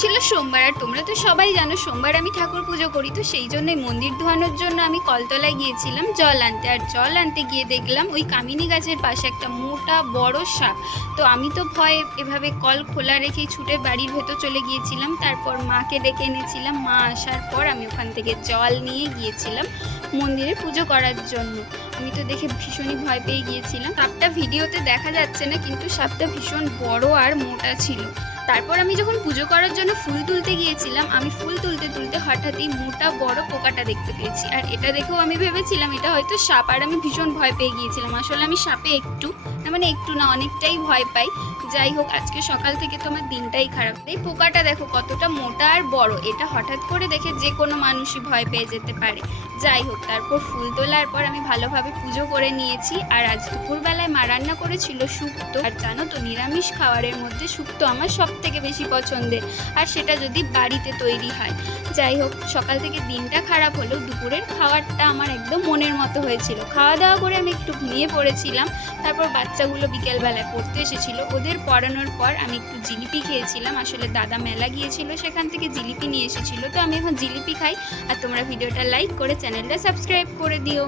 ছিল সোমবার, আর তোমরা তো সবাই জানো সোমবার আমি ঠাকুর পুজো করি, তো সেই জন্যই মন্দির ধোয়ানোর জন্য আমি কলতলায় গিয়েছিলাম জল আনতে। আর জল আনতে গিয়ে দেখলাম ওই কামিনী গাছের পাশে একটা মোটা বড় সাপ। তো আমি তো ভয়ে এভাবে কল খোলা রেখেই ছুটে বাড়ির ভেতর চলে গিয়েছিলাম। তারপর মাকে ডেকে এনেছিলাম, মা আসার পর আমি ওখান থেকে জল নিয়ে গিয়েছিলাম মন্দিরে পুজো করার জন্য। আমি তো দেখে ভীষণই ভয় পেয়ে গিয়েছিলাম। সাপটা ভিডিওতে দেখা যাচ্ছে না, কিন্তু সাপটা ভীষণ বড় আর মোটা ছিল। তারপর আমি যখন পুজো করার জন্য ফুল তুলতে গিয়েছিলাম, আমি ফুল তুলতে তুলতে হঠাৎই মোটা বড় পোকাটা দেখতে পেয়েছি। আর এটা দেখেও আমি ভেবেছিলাম এটা হয়তো সাপ, আর আমি ভীষণ ভয় পেয়ে গিয়েছিলাম। আসলে আমি সাপে একটু না অনেকটাই ভয় পাই। যাই হোক, আজকে সকাল থেকে তো আমার দিনটাই খারাপ। এই পোকাটা দেখো কতটা মোটা আর বড়, এটা হঠাৎ করে দেখে যে কোনো মানুষই ভয় পেয়ে যেতে পারে। যাই হোক, তারপর ফুল তোলার পর আমি ভালোভাবে পুজো করে নিয়েছি। আর আজ দুপুরবেলায় মা রান্না করেছিল শুক্তো। আর জানো তো নিরামিষ খাবারের মধ্যে শুক্তো আমার সব থেকে বেশি পছন্দের, আর সেটা যদি বাড়িতে তৈরি হয়। যাই হোক, সকাল থেকে দিনটা খারাপ হলেও দুপুরের খাবারটা আমার একদম মনের মতো হয়েছিল। খাওয়া দাওয়া করে আমি একটু ঘুমিয়ে পড়েছিলাম। তারপর বাচ্চাগুলো বিকেলবেলায় পড়তে এসেছিল, ওদের পড়ানোর পর আমি একটু জিলিপি খেয়েছিলাম। আসলে দাদা মেলা গিয়েছিল, সেখান থেকে জিলিপি নিয়ে এসেছিল, তো আমি এখন জিলিপি খাই। আর তোমরা ভিডিওটা লাইক করে চ্যানেলটা সাবস্ক্রাইব করে দিও।